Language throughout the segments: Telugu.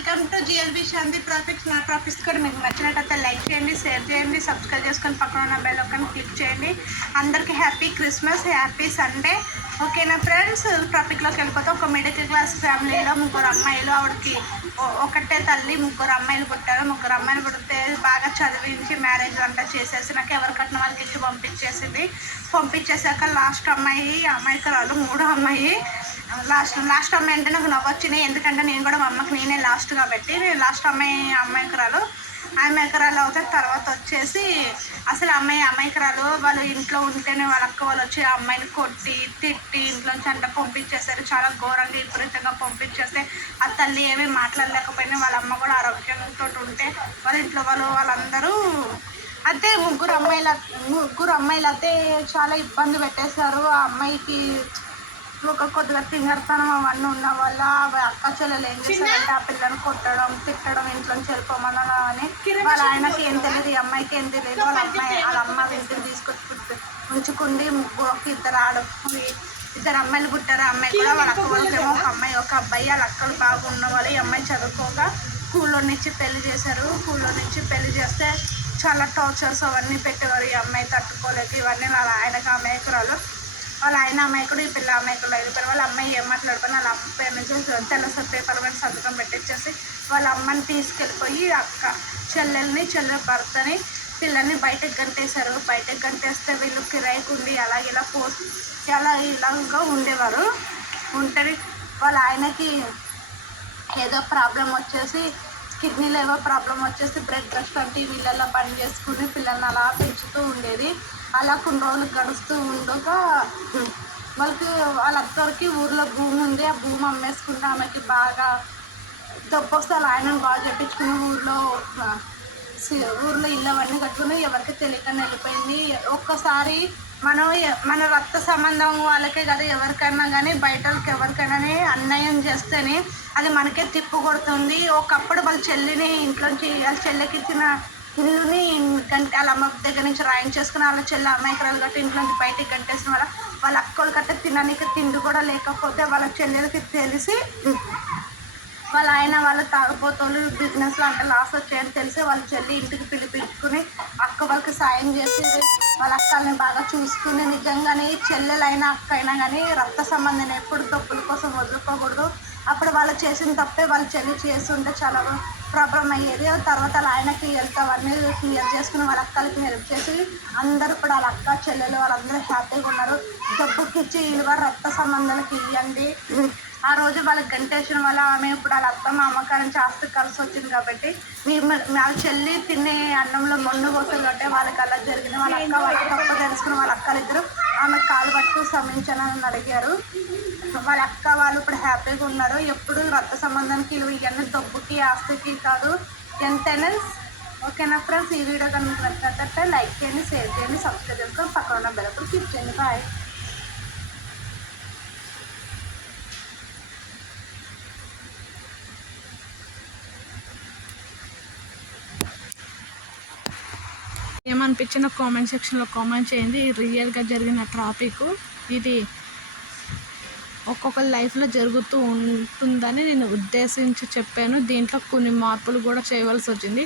Welcome to GLB Shanti traffics. నా ట్రాఫిక్స్ కూడా మీకు నచ్చినట్టయితే లైక్ చేయండి, షేర్ చేయండి, సబ్స్క్రైబ్ చేసుకొని పక్కన ఉన్న బెల్ ఐకాన్ క్లిక్ చేయండి. అందరికీ హ్యాపీ క్రిస్మస్, హ్యాపీ సండే. ఓకేనా ఫ్రెండ్స్, ట్రాఫిక్లోకి వెళ్ళిపోతే ఒక మిడిల్ క్లాస్ ఫ్యామిలీలో ముగ్గురు అమ్మాయిలు, ఆవిడకి ఒకటే తల్లి, ముగ్గురు అమ్మాయిలు పుట్టారు. ముగ్గురు అమ్మాయిలు పుడితే బాగా చదివించి మ్యారేజ్ అంతా చేసేసి నాకు ఎవరి కట్టిన వాళ్ళకి ఇచ్చి పంపించేసాక లాస్ట్ అమ్మాయికి మూడో అమ్మాయి లాస్ట్ అమ్మాయి అంటే నాకు నవ్వొచ్చినాయి. ఎందుకంటే నేను కూడా మా అమ్మకి నేనే లాస్ట్ కాబట్టి లాస్ట్ అమ్మాయికరాలు అవుతాయి. తర్వాత వచ్చేసి అసలు అమ్మాయికరాలు వాళ్ళు ఇంట్లో ఉంటేనే వాళ్ళ అక్క వాళ్ళు వచ్చి ఆ అమ్మాయిని కొట్టి తిట్టి ఇంట్లోంచి అంతా పంపించేశారు. చాలా ఘోరంగా విపరీతంగా పంపించేస్తే ఆ తల్లి ఏమీ మాట్లాడలేకపోయినా వాళ్ళ అమ్మ కూడా ఆరోగ్యంతో ఉంటే వాళ్ళ ఇంట్లో వాళ్ళందరూ అయితే ముగ్గురు అమ్మాయిలు అయితే చాలా ఇబ్బంది పెట్టేశారు. ఆ అమ్మాయికి కొద్దిగా తింగరతనం అవన్నీ ఉన్న వల్ల అక్క చెల్లెలు ఏం చేస్తారంటే ఆ పిల్లని కొట్టడం తిట్టడం ఇంట్లో వెళ్ళిపోమన్నా అని వాళ్ళ ఆయనకి ఏం తెలియదు, ఈ అమ్మాయికి ఏం తెలియదు. వాళ్ళ అమ్మ ఇంటికి తీసుకొచ్చి ఉంచుకుంది. ఇద్దరు అమ్మాయిలు పుట్టారు. ఆ అమ్మాయి కూడా వాళ్ళ అక్క వాళ్ళకేమో ఒక అమ్మాయి ఒక అబ్బాయి. వాళ్ళ అక్కలు బాగా ఉన్న వాళ్ళు ఈ అమ్మాయి చదువుకోగా స్కూల్లో నుంచి పెళ్లి చేశారు. స్కూల్లో నుంచి పెళ్లి చేస్తే చాలా టార్చర్స్ అవన్నీ పెట్టేవారు. ఈ అమ్మాయి తట్టుకోలేక ఇవన్నీ వాళ్ళ ఆయనకు అమాయకురాలు, వాళ్ళ ఆయన అమ్మాయికుడు, ఈ పిల్ల అమ్మాయికుడు అయిపోయారు. వాళ్ళ అమ్మాయి ఏం మాట్లాడుకొని వాళ్ళ అమ్మ పేరు నుంచి తెల్లసరి పేపర్ మీద సంతకం పెట్టించేసి వాళ్ళ అమ్మని తీసుకెళ్ళిపోయి చెల్లె భర్తని పిల్లల్ని బయటకు గంటేశారు. బయటకు గంటేస్తే వీళ్ళు కిరాయికి ఉండి ఇలాగా ఉండేవారు. ఉంటుంది వాళ్ళ ఆయనకి ఏదో ప్రాబ్లం వచ్చేసి కిడ్నీలో ఏవో ప్రాబ్లం వచ్చేసి బ్రెడ్ రెస్ట్ అంటే వీళ్ళల్లో పని చేసుకుని పిల్లల్ని అలా పెంచుతూ ఉండేది. అలా కొన్ని రోజులు గడుస్తూ ఉండగా వాళ్ళ అత్తరికి ఊర్లో భూమి ఉంది. ఆ భూమి అమ్మేసుకుంటే ఆమెకి బాగా డబ్బు వస్తే వాళ్ళ ఆయనను బాగా చెప్పించుకుని ఊర్లో ఇల్లు అవన్నీ కట్టుకుని ఎవరికి తెలియకుండా వెళ్ళిపోయింది. ఒక్కసారి మన రక్త సంబంధం వాళ్ళకే కదా ఎవరికైనా కానీ బయట వాళ్ళకి ఎవరికైనా అన్యాయం చేస్తేనే అది మనకే తిప్పు కొడుతుంది. ఒకప్పుడు వాళ్ళ చెల్లిని ఇంట్లోంచి వాళ్ళ చెల్లికి ఇచ్చిన ఇల్లుని వాళ్ళ అమ్మ దగ్గర నుంచి రాయించేసుకుని వాళ్ళ చెల్లి అమ్మాయికరాలు గట్టి ఇంట్లోంచి బయటికి గంటేసిన వాళ్ళ అక్కలు గట్ట తినడానికి తిండి కూడా లేకపోతే వాళ్ళ చెల్లెలకి తెలిసి వాళ్ళ ఆయన వాళ్ళు తాగుబోతోళ్ళు బిజినెస్లో అంటే లాస్ వచ్చాయని తెలిసి వాళ్ళ చెల్లి ఇంటికి పిలిపించుకుని అక్క వాళ్ళకి సాయం చేసి వాళ్ళ అక్కల్ని బాగా చూసుకుని నిజంగానే చెల్లెలైనా అక్క అయినా కానీ రక్త సంబంధం ఎప్పుడు తప్పుల కోసం వదులుకోకూడదు. అప్పుడు వాళ్ళు చేసిన తప్పే వాళ్ళ చెల్లి చేస్తుంటే చాలా ప్రాబ్లం అయ్యేది. తర్వాత వాళ్ళ ఆయనకి హెల్త్ అవన్నీ క్లియర్ చేసుకుని వాళ్ళ అక్కలకి హెల్ప్ చేసి అందరూ ఇప్పుడు వాళ్ళ అక్క చెల్లెలు వాళ్ళందరూ హ్యాపీగా ఉన్నారు. డబ్బుకి ఇచ్చి ఇల్లు రక్త సంబంధాలకు ఇవ్వండి. ఆ రోజు వాళ్ళకి గంటేసిన వల్ల ఆమె ఇప్పుడు వాళ్ళ అత్తమ్మ అమ్మకాల నుంచి ఆస్తి కలిసి వచ్చింది కాబట్టి వాళ్ళ చెల్లి తినే అన్నంలో మొండు పోతుంది కాబట్టి వాళ్ళకి అలా జరిగింది. వాళ్ళ అక్క వాళ్ళ తప్పు తెలుసుకుని వాళ్ళ అక్కలిద్దరు ఆమె కాలు పట్టుకు క్షమించాలని అడిగారు. వాళ్ళ అక్క వాళ్ళు ఇప్పుడు హ్యాపీగా ఉన్నారు. ఎప్పుడు రక్త సంబంధానికి ఇవన్నీ డబ్బుకి ఆస్తికి కాదు ఎంతైనా. ఓకేనా ఫ్రెండ్స్, ఈ వీడియో కనుక నచ్చినట్లయితే లైక్ చేయండి, షేర్ చేయండి, సబ్స్క్రైబ్ చేసుకొని పక్కన ఉన్న బెల్ ఐకాన్ క్లిక్ చేయండి. బాయ్. ఏమనిపించిన కామెంట్ సెక్షన్లో కామెంట్ చేయండి. రియల్గా జరిగిన టాపిక్ ఇది ఒక్కొక్క లైఫ్లో జరుగుతూ ఉంటుందని నేను ఉద్దేశించి చెప్పాను. దీంట్లో కొన్ని మార్పులు కూడా చేయవలసి వచ్చింది.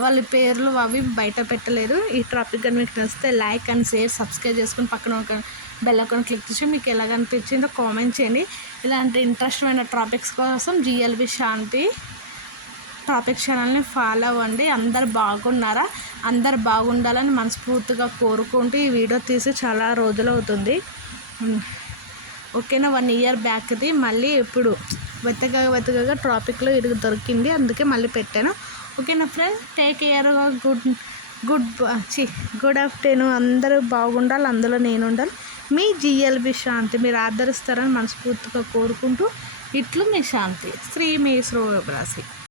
వాళ్ళ పేర్లు అవి బయట పెట్టలేదు. ఈ టాపిక్ కానీ మీకు నచ్చితే లైక్ అండ్ షేర్, సబ్స్క్రైబ్ చేసుకుని పక్కన ఒక బెల్ ఐకాన్ క్లిక్ చేసి మీకు ఎలాగ అనిపించిందో కామెంట్ చేయండి. ఇలాంటి ఇంట్రెస్టమైన టాపిక్స్ కోసం జిఎల్బి శాంతి టాపిక్ ఛానల్ని ఫాలో అవ్వండి. అందరు బాగున్నారా? అందరు బాగుండాలని మనస్ఫూర్తిగా కోరుకుంటూ ఈ వీడియో తీసి చాలా రోజులు అవుతుంది. ఓకేనా, 1 ఇయర్ బ్యాక్ది మళ్ళీ ఇప్పుడు వెతకగా టాపిక్లో ఇది దొరికింది, అందుకే మళ్ళీ పెట్టాను. ఓకేనా friends, take care. Good afternoon. అందరూ బాగుండాలి, అందులో నేను ఉండాలి. మీ జిఎల్బి శాంతి. మీరు ఆదరిస్తారని మనస్ఫూర్తిగా కోరుకుంటూ ఇట్లు మీ శాంతి. శ్రీ మీ శ్రోభరాశి.